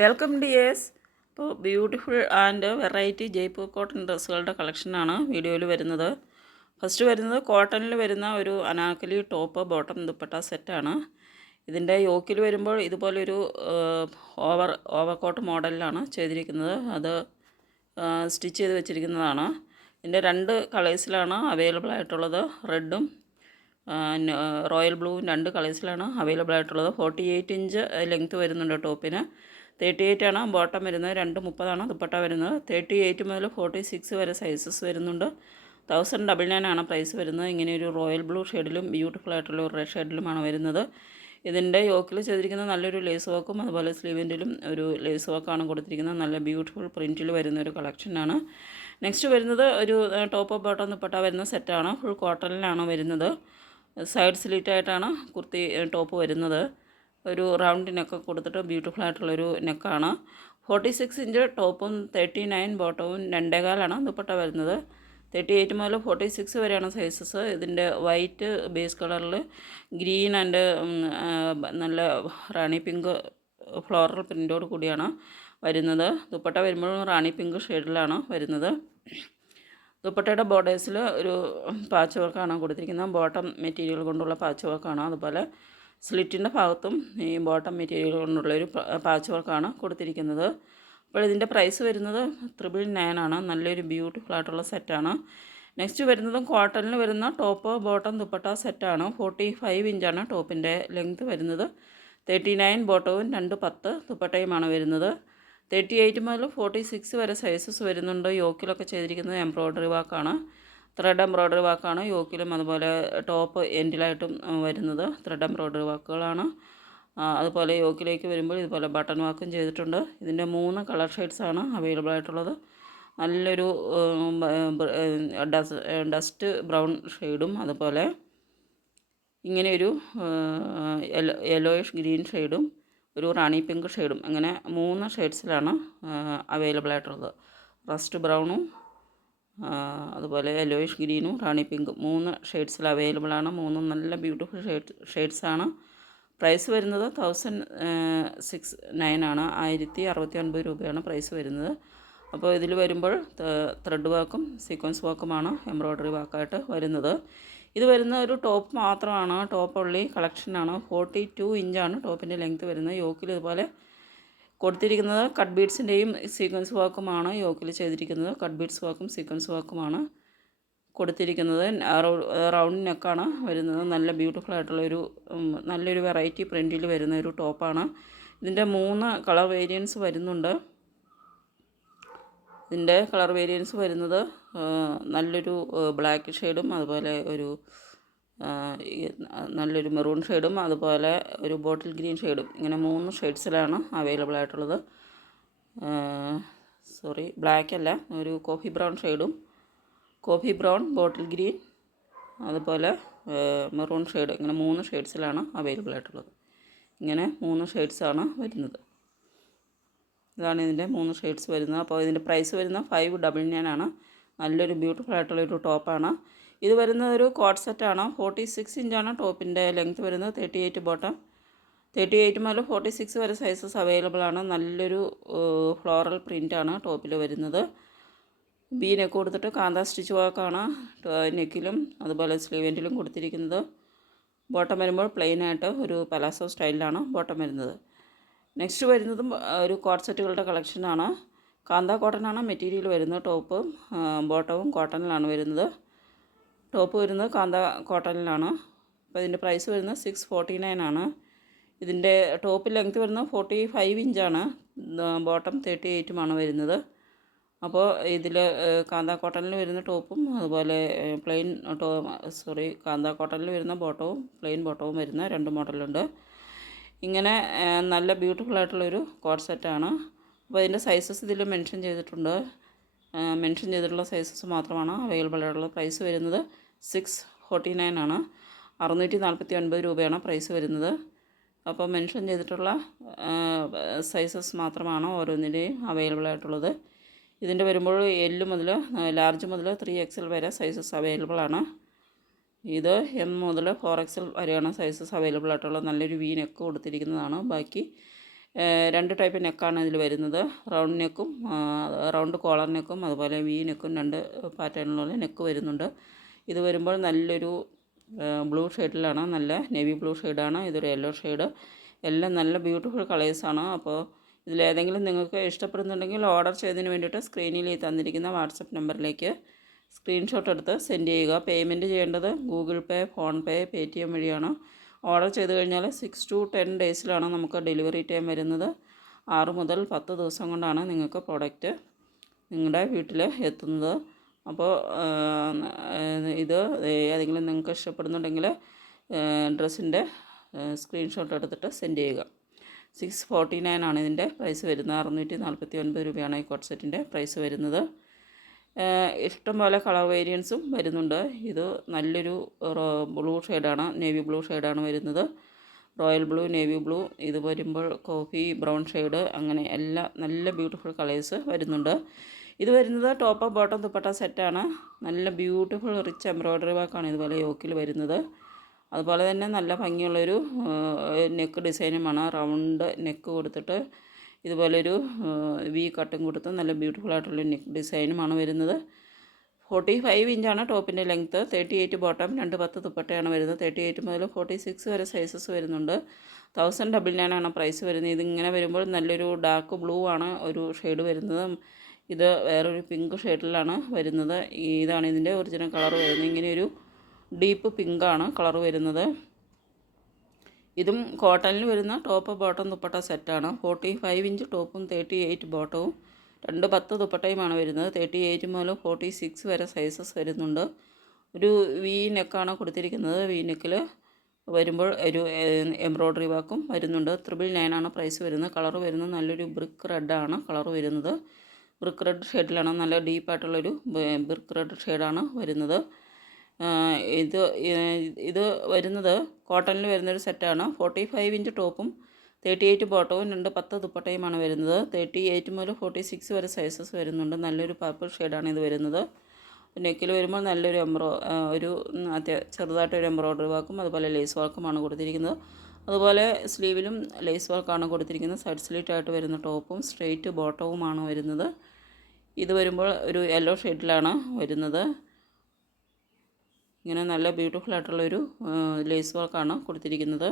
Welcome dears ഇപ്പോൾ beautiful and variety Jaipur cotton ഡ്രസ്സുകളുടെ കളക്ഷനാണ് വീഡിയോയിൽ വരുന്നത്. ഫസ്റ്റ് വരുന്നത് കോട്ടണിൽ വരുന്ന ഒരു അനാക്കലി ടോപ്പ് ബോട്ടം ദുപ്പട്ട സെറ്റാണ് ഇതിന്റെ യോക്കിൽ വരുമ്പോൾ ഇതുപോലൊരു ഓവർ ഓവർ കോട്ട് മോഡലിലാണ് ചെയ്തിരിക്കുന്നത്. അത് സ്റ്റിച്ച് ചെയ്ത് വെച്ചിരിക്കുന്നതാണ്. ഇതിന്റെ രണ്ട് കളേഴ്സിലാണ് അവൈലബിൾ ആയിട്ടുള്ളത്. റെഡും റോയൽ ബ്ലൂവും രണ്ട് കളേഴ്സിലാണ് അവൈലബിൾ ആയിട്ടുള്ളത്. ഫോർട്ടി എയ്റ്റ് ഇഞ്ച് ലെങ്ത്ത് വരുന്നുണ്ട് ടോപ്പിന്. തേർട്ടി എയ്റ്റ് ആണ്? ബോട്ടം വരുന്നത് രണ്ട് മുപ്പതാണ്? ദുപ്പട്ട വരുന്നത് തേർട്ടി എയ്റ്റ് മുതൽ ഫോർട്ടി സിക്സ് വരെ സൈസസ് വരുന്നുണ്ട്. തൗസൻഡ് ഡബിൾ നയൻ ആണ് പ്രൈസ് വരുന്നത്? ഇങ്ങനെ ഒരു റോയൽ ബ്ലൂ ഷെയ്ഡിലും ബ്യൂട്ടിഫുൾ ആയിട്ടുള്ള ഒരു റെഡ് ഷെയ്ഡിലുമാണ് വരുന്നത്. ഇതിന്റെ യോക്കിൽ ചെയ്തിരിക്കുന്ന നല്ലൊരു ലേസ് വർക്കും അതുപോലെ സ്ലീവിന്റെലും ഒരു ലേസ് വർക്കാണ് കൊടുത്തിരിക്കുന്നത്. നല്ല ബ്യൂട്ടിഫുൾ പ്രിന്റിൽ വരുന്ന ഒരു കളക്ഷനാണ് നെക്സ്റ്റ് വരുന്നത് ഒരു ടോപ്പ് ബോട്ടം ദുപ്പട്ട വരുന്ന സെറ്റാണ് ഫുൾ കോട്ടണിലാണ് വരുന്നത്. സൈഡ് സ്ലിറ്റായിട്ടാണ് കുർത്തി ടോപ്പ് വരുന്നത്. ഒരു റൗണ്ട് നെക്കൊക്കെ കൊടുത്തിട്ട് ബ്യൂട്ടിഫുൾ ആയിട്ടുള്ളൊരു നെക്കാണ്. ഫോർട്ടി സിക്സ് ഇഞ്ച് ടോപ്പും തേർട്ടി നയൻ ബോട്ടവും രണ്ടേകാലാണ് ദുപ്പട്ട വരുന്നത്. തേർട്ടി എയ്റ്റ് മുതൽ ഫോർട്ടി സിക്സ് വരെയാണ് സൈസസ്. ഇതിന്റെ വൈറ്റ് ബേസ് കളറിൽ ഗ്രീൻ ആൻഡ് നല്ല റാണി പിങ്ക് ഫ്ലോറൽ പ്രിന്റോട് കൂടിയാണ് വരുന്നത്. ദുപ്പട്ട വരുമ്പോഴും റാണി പിങ്ക് ഷെയ്ഡിലാണ് വരുന്നത്. ദുപ്പട്ടയുടെ ബോർഡേഴ്സിൽ ഒരു പാച്ച് വർക്കാണ് കൊടുത്തിരിക്കുന്നത്. ബോട്ടം മെറ്റീരിയൽ കൊണ്ടുള്ള പാച്ച് വർക്കാണ് അതുപോലെ സ്ലിറ്റിന്റെ ഭാഗത്തും ഈ ബോട്ടം മെറ്റീരിയൽ കൊണ്ടുള്ളൊരു പാച്ച് വർക്കാണ് കൊടുത്തിരിക്കുന്നത്. അപ്പോൾ ഇതിന്റെ പ്രൈസ് വരുന്നത് ത്രിബിൾ നയൻ ആണ്. നല്ലൊരു ബ്യൂട്ടിഫുൾ ആയിട്ടുള്ള സെറ്റാണ് നെക്സ്റ്റ് വരുന്നതും കോട്ടണിൽ വരുന്ന ടോപ്പ് ബോട്ടം ദുപ്പട്ട സെറ്റാണ് ഫോർട്ടി ഫൈവ് ഇഞ്ചാണ് ടോപ്പിന്റെ ലെങ്ത് വരുന്നത്. തേർട്ടി നയൻ ബോട്ടവും രണ്ട് പത്ത് ദുപ്പട്ടയുമാണ് വരുന്നത്. തേർട്ടി എയ്റ്റ് മുതൽ ഫോർട്ടി സിക്സ് വരെ സൈസസ് വരുന്നുണ്ട്. യോക്കിലൊക്കെ ചെയ്തിരിക്കുന്നത് എംബ്രോയ്ഡറി വാക്കാണ് ത്രെഡ് എംബ്രോയ്ഡറി വർക്കാണ് യോക്കിലും അതുപോലെ ടോപ്പ് എൻഡിലായിട്ടും വരുന്നത് ത്രെഡ് എംബ്രോയ്ഡറി വർക്കുകളാണ് അതുപോലെ യോക്കിലേക്ക് വരുമ്പോൾ ഇതുപോലെ ബട്ടൺ വർക്കും ചെയ്തിട്ടുണ്ട്. ഇതിന്റെ മൂന്ന് കളർ ഷെയ്ഡ്സാണ് അവൈലബിൾ ആയിട്ടുള്ളത്. നല്ലൊരു ഡസ്റ്റ് ബ്രൗൺ ഷെയ്ഡും അതുപോലെ ഇങ്ങനെയൊരു യെല്ലോ യെല്ലോയിഷ് ഗ്രീൻ ഷെയ്ഡും ഒരു റാണി പിങ്ക് ഷെയ്ഡും അങ്ങനെ മൂന്ന് ഷെയ്ഡ്സിലാണ് അവൈലബിൾ ആയിട്ടുള്ളത്. റസ്റ്റ് ബ്രൗണും അതുപോലെ യെല്ലോയിഷ് ഗ്രീനും റാണി പിങ്കും മൂന്ന് ഷെയ്ഡ്സിൽ അവൈലബിൾ ആണ്. മൂന്നും നല്ല ബ്യൂട്ടിഫുൾ ഷെയ്ഡ് ഷെയ്ഡ്സാണ് പ്രൈസ് വരുന്നത് തൗസൻഡ് സിക്സ് നയൻ ആണ്. ആയിരത്തി അറുപത്തി ഒൻപത് രൂപയാണ് പ്രൈസ് വരുന്നത്. അപ്പോൾ ഇതിൽ വരുമ്പോൾ ത്രെഡ് വർക്കും സീക്വൻസ് വർക്കുമാണ് എംബ്രോയ്ഡറി വർക്കായിട്ട് വരുന്നത്. ഇത് വരുന്ന ഒരു ടോപ്പ് മാത്രമാണ്. ടോപ്പ് ഉള്ളി കളക്ഷനാണ് ഫോർട്ടി ടു ഇഞ്ചാണ് ടോപ്പിന്റെ ലെങ്ത്ത് വരുന്നത്. യോക്കിൽ ഇതുപോലെ കൊടുത്തിരിക്കുന്നത് കട്ട് ബീഡ്സിന്റെയും സീക്വൻസ് വർക്കുമാണ് യോക്കിൽ ചെയ്തിരിക്കുന്നത് കട്ട് ബീഡ്സ് വർക്കും സീക്വൻസ് വർക്കുമാണ് കൊടുത്തിരിക്കുന്നത്. റൗണ്ട് നെക്കാണ് വരുന്നത്. നല്ല ബ്യൂട്ടിഫുൾ ആയിട്ടുള്ള ഒരു നല്ലൊരു വെറൈറ്റി പ്രിന്റിൽ വരുന്ന ഒരു ടോപ്പാണ് ഇതിന്റെ മൂന്ന് കളർ വേരിയൻസ് വരുന്നുണ്ട്. ഇതിന്റെ കളർ വേരിയൻസ് വരുന്നത് നല്ലൊരു ബ്ലാക്ക് ഷെയ്ഡും അതുപോലെ ഒരു നല്ലൊരു മെറൂൺ ഷെയ്ഡും അതുപോലെ ഒരു ബോട്ടിൽ ഗ്രീൻ ഷെയ്ഡും. ഇങ്ങനെ മൂന്ന് ഷെയ്ഡ്സിലാണ് അവൈലബിൾ ആയിട്ടുള്ളത്. സോറി ബ്ലാക്ക് അല്ല ഒരു കോഫി ബ്രൗൺ ഷെയ്ഡും. കോഫി ബ്രൗൺ ബോട്ടിൽ ഗ്രീൻ അതുപോലെ മെറൂൺ ഷെയ്ഡ്. ഇങ്ങനെ മൂന്ന് ഷെയ്ഡ്സിലാണ് അവൈലബിൾ ആയിട്ടുള്ളത്. ഇങ്ങനെ മൂന്ന് ഷെയ്ഡ്സാണ് വരുന്നത്. ഇതാണ് ഇതിന്റെ മൂന്ന് ഷെയ്ഡ്സ് വരുന്നത്. അപ്പോൾ ഇതിന്റെ പ്രൈസ് വരുന്നത് ഫൈവ് ഡബിൾ നയൻ ആണ്. നല്ലൊരു ബ്യൂട്ടിഫുൾ ആയിട്ടുള്ളൊരു ടോപ്പാണ്. ഇത് വരുന്നത് ഒരു കോട്ട് സെറ്റാണ് ഫോർട്ടി സിക്സ് ഇഞ്ചാണ് ടോപ്പിന്റെ ലെങ്ത് വരുന്നത്. Thirty eight bottom thirty eight മുതൽ ഫോർട്ടി സിക്സ് വരെ സൈസസ് അവൈലബിൾ ആണ്. നല്ലൊരു ഫ്ലോറൽ പ്രിന്റാണ് ടോപ്പിൽ വരുന്നത്. ബി നെക്ക് കൊടുത്തിട്ട് കാന്ത സ്റ്റിച്ച് വർക്കാണ് നെക്കിലും അതുപോലെ സ്ലീവെന്റിലും കൊടുത്തിരിക്കുന്നത്. ബോട്ടം വരുമ്പോൾ പ്ലെയിൻ ആയിട്ട് ഒരു പലാസോ സ്റ്റൈലിലാണ് ബോട്ടം വരുന്നത്. നെക്സ്റ്റ് വരുന്നതും ഒരു കോട്ട് സെറ്റുകളുടെ കളക്ഷനാണ് കാന്ത കോട്ടനാണ് മെറ്റീരിയൽ വരുന്നത്. ടോപ്പും ബോട്ടവും കോട്ടണിലാണ് വരുന്നത്. ടോപ്പ് വരുന്നത് കാന്ത കോട്ടണിലാണ് അപ്പോൾ ഇതിന്റെ പ്രൈസ് വരുന്നത് സിക്സ് ഫോർട്ടി നയൻ ആണ്. ഇതിന്റെ ടോപ്പ് ലെങ്ത്ത് വരുന്നത് ഫോർട്ടി ഫൈവ് ഇഞ്ചാണ് ബോട്ടം തേർട്ടി എയ്റ്റുമാണ് വരുന്നത്. അപ്പോൾ ഇതിൽ കാന്ത കോട്ടണിൽ വരുന്ന ടോപ്പും അതുപോലെ പ്ലെയിൻ ടോ സോറി കാന്ത കോട്ടണിൽ വരുന്ന ബോട്ടവും പ്ലെയിൻ ബോട്ടവും വരുന്ന രണ്ട് മോഡലുണ്ട് ഇങ്ങനെ നല്ല ബ്യൂട്ടിഫുൾ ആയിട്ടുള്ളൊരു കോട്ട് സെറ്റാണ് അപ്പോൾ ഇതിന്റെ സൈസസ് ഇതിൽ മെൻഷൻ ചെയ്തിട്ടുണ്ട്. മെൻഷൻ ചെയ്തിട്ടുള്ള സൈസസ് മാത്രമാണ് അവൈലബിൾ ആയിട്ടുള്ള പ്രൈസ് വരുന്നത്. സിക്സ് ഫോർട്ടി നയൻ ആണ്. അറുന്നൂറ്റി നാൽപ്പത്തി ഒൻപത് രൂപയാണ് പ്രൈസ് വരുന്നത്. അപ്പോൾ മെൻഷൻ ചെയ്തിട്ടുള്ള സൈസസ് മാത്രമാണ് ഓരോന്നിന്റെയും അവൈലബിൾ ആയിട്ടുള്ളത്. ഇതിന്റെ വരുമ്പോൾ എല്ല് മുതൽ ലാർജ് മുതൽ ത്രീ എക്സൽ വരെ സൈസസ് അവൈലബിൾ ആണ്. ഇത് എം മുതൽ ഫോർ എക്സൽ വരെയാണ് സൈസസ് അവൈലബിൾ ആയിട്ടുള്ളത്. നല്ലൊരു വീനൊക്കെ കൊടുത്തിരിക്കുന്നതാണ്. ബാക്കി രണ്ട് ടൈപ്പ് നെക്കാണ് ഇതിൽ വരുന്നത്. റൗണ്ട് നെക്കും റൗണ്ട് കോളർ നെക്കും അതുപോലെ വി നെക്കും രണ്ട് പാറ്റേണിലുള്ള നെക്ക് വരുന്നുണ്ട്. ഇത് വരുമ്പോൾ നല്ലൊരു ബ്ലൂ ഷെയ്ഡിലാണ് നല്ല നേവി ബ്ലൂ ഷെയ്ഡാണ് ഇതൊരു യെല്ലോ ഷെയ്ഡ്. എല്ലാം നല്ല ബ്യൂട്ടിഫുൾ കളേഴ്സാണ് അപ്പോൾ ഇതിലേതെങ്കിലും നിങ്ങൾക്ക് ഇഷ്ടപ്പെടുന്നുണ്ടെങ്കിൽ ഓർഡർ ചെയ്തതിന് വേണ്ടിയിട്ട് സ്ക്രീനിൽ ഈ തന്നിരിക്കുന്ന വാട്സപ്പ് നമ്പറിലേക്ക് സ്ക്രീൻഷോട്ട് എടുത്ത് സെൻഡ് ചെയ്യുക. പേയ്മെന്റ് ചെയ്യേണ്ടത് Google Pay PhonePe Paytm വഴിയാണ്. ഓർഡർ ചെയ്ത് കഴിഞ്ഞാൽ സിക്സ് ടു ടെൻ ഡേയ്സിലാണ് നമുക്ക് ഡെലിവറി ടൈം വരുന്നത്. ആറ് മുതൽ പത്ത് ദിവസം കൊണ്ടാണ് നിങ്ങൾക്ക് പ്രോഡക്റ്റ് നിങ്ങളുടെ വീട്ടിൽ എത്തുന്നത്. അപ്പോൾ ഇത് ഏതെങ്കിലും നിങ്ങൾക്ക് ഇഷ്ടപ്പെടുന്നുണ്ടെങ്കിൽ ഡ്രസ്സിന്റെ സ്ക്രീൻഷോട്ട് എടുത്തിട്ട് സെൻഡ് ചെയ്യുക. സിക്സ് ഫോർട്ടി നയൻ ആണ് ഇതിന്റെ പ്രൈസ് വരുന്നത്. അറുന്നൂറ്റി നാൽപ്പത്തി ഒൻപത് രൂപയാണ് ഈ കോട്ട് സെറ്റിന്റെ പ്രൈസ് വരുന്നത്. ഇഷ്ടംപോലെ കളർ വേരിയൻസും വരുന്നുണ്ട്. ഇത് നല്ലൊരു ബ്ലൂ ഷെയ്ഡാണ് നേവി ബ്ലൂ ഷെയ്ഡാണ് വരുന്നത്. റോയൽ ബ്ലൂ നേവി ബ്ലൂ ഇത് വരുമ്പോൾ കോഫി ബ്രൗൺ ഷെയ്ഡ് അങ്ങനെ എല്ലാ നല്ല ബ്യൂട്ടിഫുൾ കളേഴ്സ് വരുന്നുണ്ട്. ഇത് വരുന്നത് ടോപ്പ് ബോട്ടം ദുപ്പട്ട സെറ്റാണ് നല്ല ബ്യൂട്ടിഫുൾ റിച്ച് എംബ്രോയ്ഡറി വർക്കാണ് ഇതുപോലെ യോക്കിൽ വരുന്നത്. അതുപോലെ തന്നെ നല്ല ഭംഗിയുള്ളൊരു നെക്ക് ഡിസൈനുമാണ് റൗണ്ട് നെക്ക് കൊടുത്തിട്ട് ഇതുപോലൊരു വി കട്ടും കൊടുത്ത് നല്ല ബ്യൂട്ടിഫുൾ ആയിട്ടുള്ള നെക്ക് ഡിസൈനുമാണ് വരുന്നത്. ഫോർട്ടി ഫൈവ് ഇഞ്ചാണ് ടോപ്പിന്റെ ലെങ്ത്ത് തേർട്ടി എയ്റ്റ് ബോട്ടം രണ്ട് പത്ത് ദുപ്പട്ടയാണ് വരുന്നത്. തേർട്ടി എയ്റ്റ് മുതൽ ഫോർട്ടി സിക്സ് വരെ സൈസസ് വരുന്നുണ്ട്. തൗസൻഡ് ഡബിൾ നയൻ ആണ് പ്രൈസ് വരുന്നത്. ഇതിങ്ങനെ വരുമ്പോൾ നല്ലൊരു ഡാർക്ക് ബ്ലൂ ആണ് ഒരു ഷെയ്ഡ് വരുന്നത്. ഇത് വേറൊരു പിങ്ക് ഷെയ്ഡിലാണ് വരുന്നത്. ഇതാണ് ഇതിന്റെ ഒറിജിനൽ കളർ വരുന്നത്. ഇങ്ങനെയൊരു ഡീപ്പ് പിങ്കാണ് കളർ വരുന്നത്. ഇതും കോട്ടണിൽ വരുന്ന ടോപ്പ് ബോട്ടം ദുപ്പട്ട സെറ്റാണ് ഫോർട്ടി ഫൈവ് ഇഞ്ച് ടോപ്പും തേർട്ടി എയ്റ്റ് ബോട്ടവും രണ്ട് പത്ത് ദുപ്പട്ടയുമാണ് വരുന്നത്. തേർട്ടി എയ്റ്റ് മുതൽ ഫോർട്ടി സിക്സ് വരെ സൈസസ് വരുന്നുണ്ട്. ഒരു വി നെക്കാണ് കൊടുത്തിരിക്കുന്നത്. വി നെക്കിൽ വരുമ്പോൾ ഒരു എംബ്രോയ്ഡറി വാക്കും വരുന്നുണ്ട്. ത്രിബിൾ നയനാണ് പ്രൈസ് വരുന്നത്. കളർ വരുന്നത് നല്ലൊരു ബ്രിക്ക് റെഡാണ് കളർ വരുന്നത്. ബ്രിക്ക് റെഡ് ഷെയ്ഡിലാണ് നല്ല ഡീപ്പായിട്ടുള്ളൊരു ബ്രിക്ക് റെഡ് ഷെയ്ഡാണ് വരുന്നത്. ഇത് ഇത് വരുന്നത് കോട്ടണിൽ വരുന്നൊരു സെറ്റാണ് ഫോർട്ടി ഫൈവ് ഇഞ്ച് ടോപ്പും തേർട്ടി എയ്റ്റ് ബോട്ടവും രണ്ട് പത്ത് ദുപ്പട്ടയുമാണ് വരുന്നത്. തേർട്ടി എയ്റ്റ് മുതൽ ഫോർട്ടി സിക്സ് വരെ സൈസസ് വരുന്നുണ്ട്. നല്ലൊരു പർപ്പിൾ ഷെയ്ഡാണ് ഇത് വരുന്നത്. നെക്കിൽ വരുമ്പോൾ നല്ലൊരു എംബ്രോ ഒരു അത്യാ ചെറുതായിട്ടൊരു എംബ്രോയിഡറി വർക്കും അതുപോലെ ലേസ് വർക്കുമാണ് കൊടുത്തിരിക്കുന്നത്. അതുപോലെ സ്ലീവിലും ലേസ് വർക്കാണ് കൊടുത്തിരിക്കുന്നത്. സൈഡ് സ്ലീറ്റ് ആയിട്ട് വരുന്ന ടോപ്പും സ്ട്രെയിറ്റ് ബോട്ടവുമാണ് വരുന്നത്. ഇത് വരുമ്പോൾ ഒരു യെല്ലോ ഷെയ്ഡിലാണ് വരുന്നത്. ഇങ്ങനെ നല്ല ബ്യൂട്ടിഫുൾ ആയിട്ടുള്ളൊരു ലേസ് വർക്കാണ് കൊടുത്തിരിക്കുന്നത്.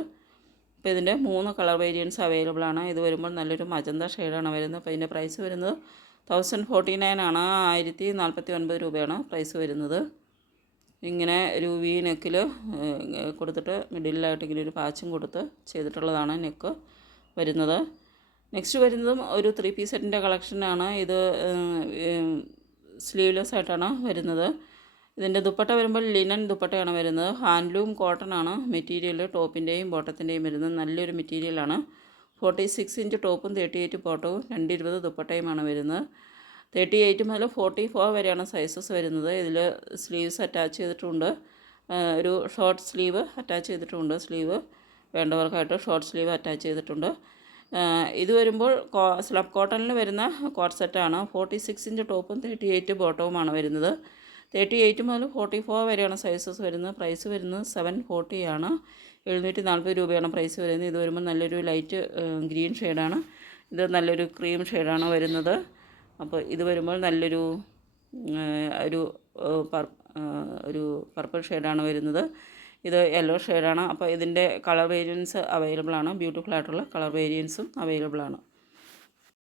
അപ്പോൾ ഇതിന്റെ മൂന്ന് കളർ വേരിയൻസ് അവൈലബിൾ ആണ്. ഇത് വരുമ്പോൾ നല്ലൊരു മജന്ത ഷെയ്ഡാണ് വരുന്നത്. അപ്പോൾ ഇതിന്റെ പ്രൈസ് വരുന്നത് തൗസൻഡ് ഫോർട്ടി നയൻ ആണ്. ആയിരത്തി നാൽപ്പത്തി ഒൻപത് രൂപയാണ് പ്രൈസ് വരുന്നത്. ഇങ്ങനെ ഒരു വി നെക്കിൽ കൊടുത്തിട്ട് മിഡിലായിട്ട് ഇങ്ങനെ ഒരു പാച്ചും കൊടുത്ത് ചെയ്തിട്ടുള്ളതാണ് നെക്ക് വരുന്നത്. നെക്സ്റ്റ് വരുന്നതും ഒരു ത്രീ പീസ് സെറ്റിന്റെ കളക്ഷനാണ് ഇത് സ്ലീവ്ലെസ് ആയിട്ടാണ് വരുന്നത്. ഇതിന്റെ ദുപ്പട്ട വരുമ്പോൾ ലിനൻ ദുപ്പട്ടയാണ് വരുന്നത്. ഹാൻഡ്ലൂം കോട്ടൺ ആണ്. മെറ്റീരിയൽ ടോപ്പിന്റെയും ബോട്ടത്തിന്റെയും വരുന്നത്. നല്ലൊരു മെറ്റീരിയലാണ് ഫോർട്ടി സിക്സ് ഇഞ്ച് ടോപ്പും തേർട്ടി എയ്റ്റ് ബോട്ടവും രണ്ട് ഇരുപത് ദുപ്പട്ടയുമാണ് വരുന്നത്. തേർട്ടി എയ്റ്റ് മുതൽ ഫോർട്ടി ഫോർ വരെയാണ് സൈസസ് വരുന്നത്. ഇതിൽ സ്ലീവ്സ് അറ്റാച്ച് ചെയ്തിട്ടുണ്ട്. ഒരു ഷോർട്ട് സ്ലീവ് അറ്റാച്ച് ചെയ്തിട്ടുണ്ട്. സ്ലീവ് വേണ്ടവർക്കായിട്ട് ഷോർട്ട് സ്ലീവ് അറ്റാച്ച് ചെയ്തിട്ടുണ്ട്. ഇത് വരുമ്പോൾ സ്ലബ് കോട്ടണിൽ വരുന്ന കോട്ട് സെറ്റാണ് ഫോർട്ടി സിക്സ് ഇഞ്ച് ടോപ്പും തേർട്ടി എയ്റ്റ് ബോട്ടവുമാണ് വരുന്നത്. തേർട്ടി എയ്റ്റ് മുതൽ ഫോർട്ടി ഫോർ വരെയാണ് സൈസസ് വരുന്നത്. പ്രൈസ് വരുന്നത് സെവൻ ഫോർട്ടിയാണ് എഴുന്നൂറ്റി നാൽപ്പത് രൂപയാണ് പ്രൈസ് വരുന്നത്. ഇത് വരുമ്പോൾ നല്ലൊരു ലൈറ്റ് ഗ്രീൻ ഷെയ്ഡാണ്. ഇത് നല്ലൊരു ക്രീം ഷെയ്ഡാണ് വരുന്നത്. അപ്പോൾ ഇത് വരുമ്പോൾ നല്ലൊരു ഒരു ഒരു പർപ്പിൾ ഷെയ്ഡാണ് വരുന്നത്. ഇത് യെല്ലോ ഷെയ്ഡാണ് അപ്പോൾ ഇതിന്റെ കളർ വേരിയൻസ് അവൈലബിൾ ആണ്. ബ്യൂട്ടിഫുൾ ആയിട്ടുള്ള കളർ വേരിയൻസും അവൈലബിൾ ആണ്.